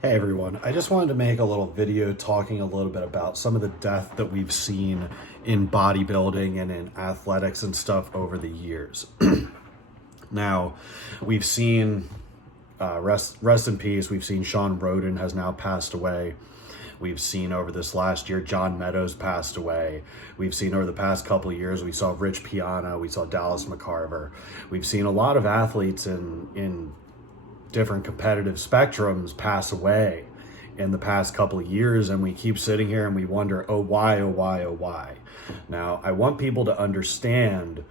Hey everyone, I just wanted to make a little video talking a little bit about some of the death that we've seen in bodybuilding and in athletics and stuff over the years. Now, we've seen, rest in peace, we've seen Sean Roden has now passed away. We've seen over this last year, John Meadows passed away. We've seen over the past couple of years, we saw Rich Piana, we saw Dallas McCarver. We've seen a lot of athletes in different competitive spectrums pass away in the past couple of years, and we keep sitting here and we wonder, oh why, oh why, oh why. Now, I want people to understand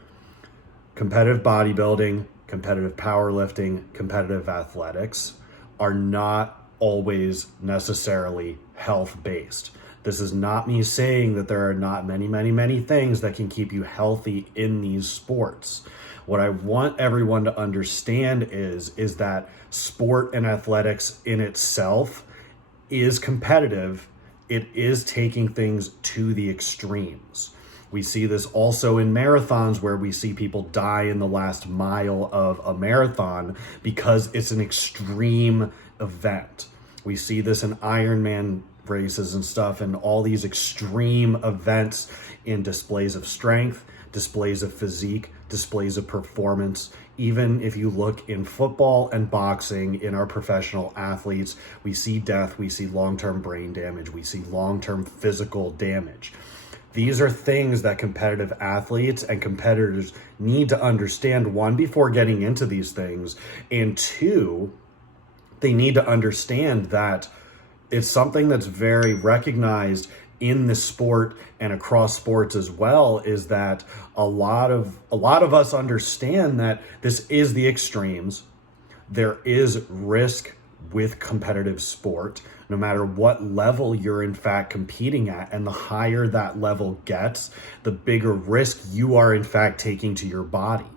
competitive bodybuilding, competitive powerlifting, competitive athletics are not always necessarily health-based. This is not me saying that there are not many things that can keep you healthy in these sports. What I want everyone to understand is that sport and athletics in itself is competitive. It is taking things to the extremes. We see this also in marathons where we see people die in the last mile of a marathon because it's an extreme event. We see this in Ironman races and stuff, and all these extreme events in displays of strength, displays of physique, displays of performance. Even if you look in football and boxing, in our professional athletes, we see death, we see long-term brain damage, we see long-term physical damage. These are things that competitive athletes and competitors need to understand, one, before getting into these things, and two, they need to understand that it's something that's very recognized in the sport and across sports as well, is that a lot of us understand that this is the extremes. There is risk with competitive sport, no matter what level you're in fact competing at, and the higher that level gets, the bigger risk you are in fact taking to your body.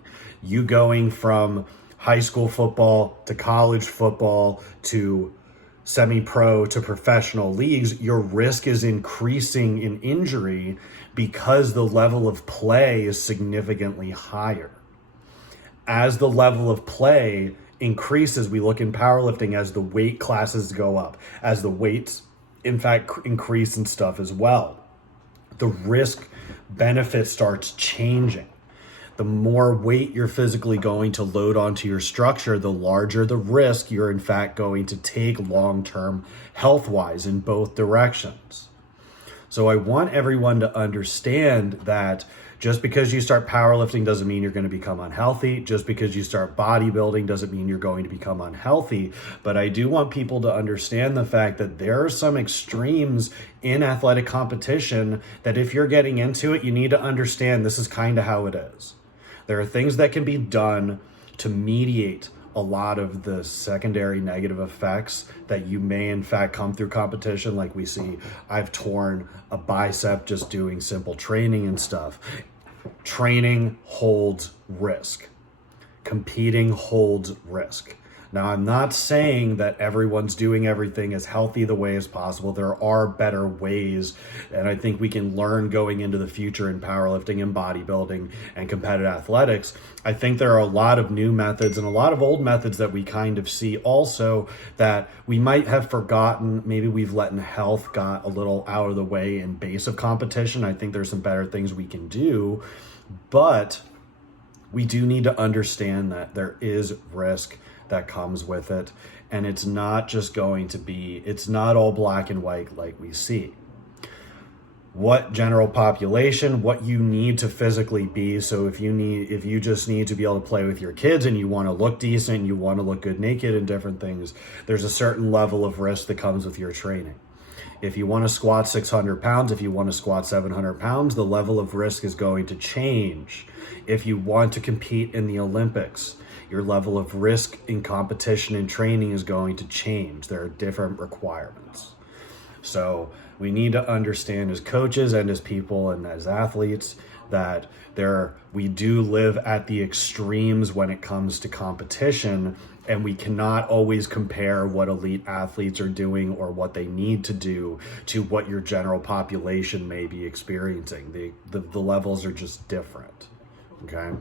You going from high school football to college football to semi-pro to professional leagues, your risk is increasing in injury because the level of play is significantly higher. As the level of play increases, we look in powerlifting as the weight classes go up, as the weights in fact increase and stuff as well, the risk benefit starts changing. The more weight you're physically going to load onto your structure, the larger the risk you're in fact going to take long-term health-wise in both directions. So I want everyone to understand that just because you start powerlifting doesn't mean you're going to become unhealthy. Just because you start bodybuilding doesn't mean you're going to become unhealthy. But I do want people to understand the fact that there are some extremes in athletic competition that if you're getting into it, you need to understand this is kind of how it is. There are things that can be done to mediate a lot of the secondary negative effects that you may in fact come through competition. Like we see, I've torn a bicep just doing simple training and stuff. Training holds risk. Competing holds risk. Now, I'm not saying that everyone's doing everything as healthy the way as possible. There are better ways, and I think we can learn going into the future in powerlifting and bodybuilding and competitive athletics. I think there are a lot of new methods and a lot of old methods that we kind of see also that we might have forgotten. Maybe we've let health got a little out of the way in base of competition. I think there's some better things we can do, but we do need to understand that there is risk that comes with it, and it's not just going to be, it's not all black and white like we see. What general population, what you need to physically be. So if you just need to be able to play with your kids and you want to look decent, you want to look good naked and different things, there's a certain level of risk that comes with your training. If you want to squat 600 pounds, if you want to squat 700 pounds, the level of risk is going to change. If you want to compete in the Olympics, your level of risk in competition and training is going to change. There are different requirements. So we need to understand as coaches and as people and as athletes that we do live at the extremes when it comes to competition, and we cannot always compare what elite athletes are doing or what they need to do to what your general population may be experiencing. The levels are just different, okay?